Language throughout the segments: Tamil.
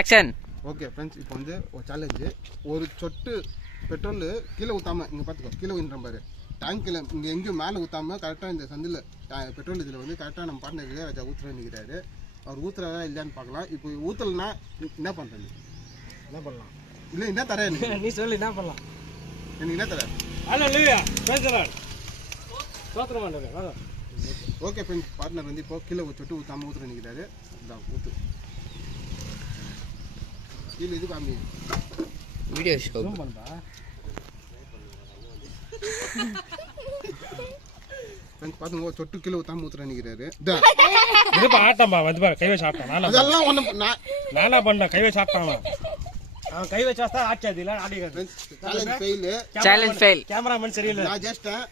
ஆக்ஷன். ஓகே ஃப்ரெண்ட்ஸ், இப்போ வந்து ஒரு சேலஞ்சு. ஒரு சொட்டு பெட்ரோல் கீழே ஊற்றாமல் இங்கே பார்த்துக்கோ, கீழே ஊற்றுற பாரு. டேங்க்கில் இங்கே எங்கேயும் மேலே ஊற்றாமல் கரெக்டாக இந்த சந்தில் பெட்ரோல் இதில் வந்து கரெக்டாக நம்ம பார்ட்னர் இளையராஜா ஊற்றுறேன்னு நிற்கிறாரு. அவர் ஊற்றுறதா இல்லையான்னு பார்க்கலாம். இப்போ ஊற்றலைன்னா என்ன பண்ணுறது? என்ன பண்ணலாம்? இல்லை என்ன தரேன் நீ சொல்லு, என்ன பண்ணலாம்? எனக்கு என்ன தர? ஓகே ஃப்ரெண்ட்ஸ், பார்ட்னர் வந்து இப்போ கீழே ஒரு சொட்டு ஊற்றாமல் ஊற்றுறேன்னு நிற்கிறாரு. இதான் ஊற்று கீழே இது காமி வீடியோ ஷோ பண்ணுறா. பாத்துங்க, ஒரு சொட்டு கீழே ஊற்றாமல் ஊற்றுறேன்னு நிற்கிறாரு. ஆட்டம்பா வந்து பாரு, கை வச்சு ஆட்டம். அதெல்லாம் ஒன்றும் நானா பண்ணேன், கை வச்சு ஆட்டான். அவன் கை வச்சா ஆச்சாது இல்லை ஆடிக்காது. Challenge fail. கேமராமேன் சரியில்லை. நான் ஜஸ்ட்டேன்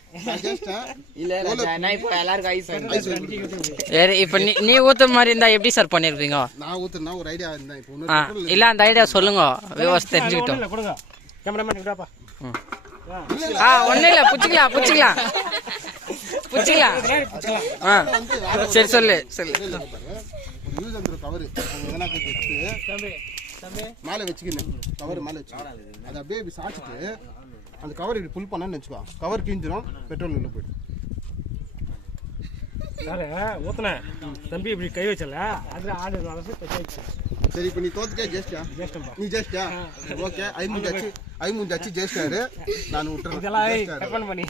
இல்ல நான் இப்போ எல்லாருக்கும் ஐஸ். இப்போ நீ ஊத்துற மாதிரி இருந்தா எப்படி சார் பண்ணிருப்பீங்க? நான் ஊத்துனா ஒரு ஐடியா இருந்தேன். இப்போ இல்ல அந்த ஐடியா சொல்லுங்க, வியூவர்ஸ் தெரிஞ்சுக்கிட்டோம். கொடுங்க கேமராமேன் கிட்டப்பா. ஒன்றும் இல்லை, புச்சிக்கலாம் சரி சொல்லு. ஒரு யூஸ் அந்த கவர் மேலே வச்சுக்கின்னு கவர் மேலே வச்சுக்கணும். அதை அப்படியே இப்படி சாச்சிட்டு அந்த கவர் இப்படி புல் பண்ணான்னு வச்சுக்கோ, கவர் கிஞ்சிடும், பெட்ரோல் உள்ள போய்டும். சார் ஊத்துனேன் தம்பி, இப்படி கை வச்சல அது ஆடு. சரி, இப்போ நீ தோத்துட்டே ஜெயிச்சியா? நீ ஜெயிச்சியா? ஓகே, ஐ மூஞ்சாச்சு ஜெயிச்சிட்டாரு. நான் விட்டுறேன். இதெல்லாம் பண்ணி